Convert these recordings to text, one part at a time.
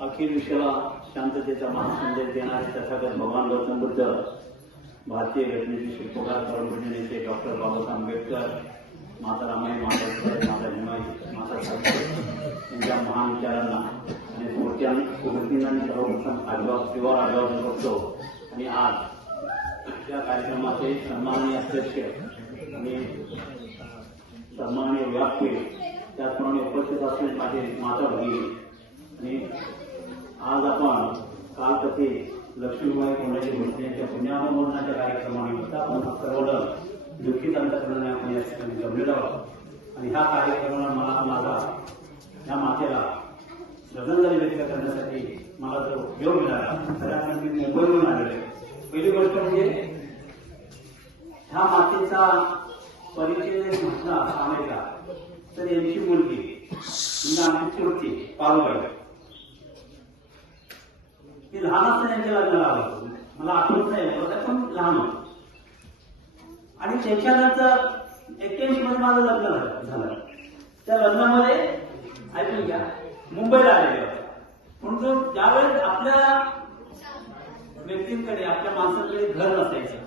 अखिल विश्वाला शांततेचा महासंदेश देणारे तथागत भगवान गौतम बुद्ध, भारतीय घटनेचे शिल्पकार परमपूज्य नेते डॉक्टर बाबासाहेब आंबेडकर, माता रामाई, माता माता हिमाई, माता सावित्री यांच्या महान विचारांना आणि स्मृतींना सर्वप्रथम शिवार अभिवादन करतो. आणि आज या कार्यक्रमाचे सन्माननीय अध्यक्ष आणि सन्माननीय व्यासपीठ त्याचप्रमाणे उपस्थित असलेले माझे माता भगिनी आणि आज आपण काल तसे लक्ष्मीबाई कोंडाजी भोसले यांच्या पुण्यामोहनाच्या कार्यक्रमानिमित्त आपण सर्वजण दुःखित अंतकरणाने आपण या ठिकाणी जमलेलो आहोत. आणि ह्या कार्यक्रमाला मला माझा या मातेला श्रद्धांजली व्यक्त करण्यासाठी मला जो योग मिळाला तर मी मुंबईवरून आलेलो आहे. पहिली गोष्ट म्हणजे ह्या मातेचा परिचय म्हटला सांगायचा तर यांची मुलगी म्हणजे आमची चुलती पारुबाई ती लहान असताना यांच्या लग्नाला आलं होतं. मला आठवत नाही पण लहान होतं. आणि त्याच्यानंतर 81 मध्ये माझं लग्न झालं. त्या लग्नामध्ये ऐकून घ्या मुंबईला आलेले होते. म्हणून ज्यावेळेस आपल्या व्यक्तींकडे आपल्या माणसांकडे घर नसायचं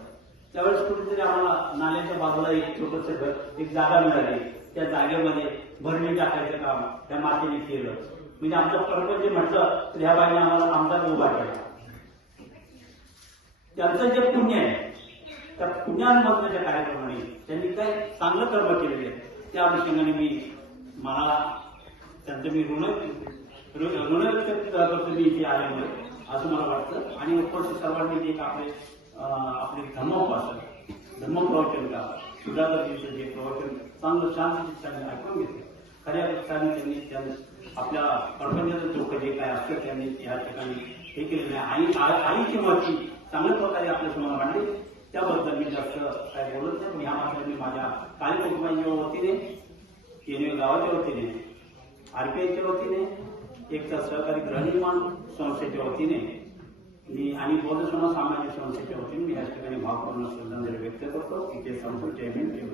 त्यावेळेस कुठेतरी आम्हाला नाल्याच्या बाजूला एक छोटंसं घर, एक जागा मिळाली. त्या जागेमध्ये भरणी टाकायचं काम त्या मातेने केलं. म्हणजे आमचं परपंच म्हटलं तर ह्या बाईने आम्हाला आमदार उभा केला. त्यांचं जे पुण्य आहे त्या पुण्यानुमोदनाच्या कार्यक्रमाने त्यांनी काय चांगलं कर्म केलेले आहे त्या अनुषंगाने मला त्यांचं मी ऋण व्यक्त करतो मी इथे आल्यामुळे असं मला वाटतं. आणि उपस्थित सर्वांनी एक आपले धर्मप्रवचन का सुधाकरजीचं जे प्रवचन चांगलं शांत त्यांनी ऐकून घेतलं. खऱ्या अर्थाने त्यांनी आपल्या परपंचाचं चौक जे काय असतं त्यांनी या ठिकाणी हे केलेलं आहे. आणि आईची महती चांगल्या प्रकारे आपल्या समोर मांडली. त्याबद्दल मी जास्त काय बोलत नाही. पण ह्या मात्र मी माझ्या कार्यकुटुंबांच्या वतीने केनवे गावाच्या वतीने आरपीआयच्या वतीने एक तर सहकारी गृहनिर्माण संस्थेच्या वतीने मी आणि बौद्ध समाज सामाजिक संस्थेच्या वतीने मी या ठिकाणी भावपूर्ण श्रद्धांजली व्यक्त करतो. इथे संपूर्ण जय भीम जय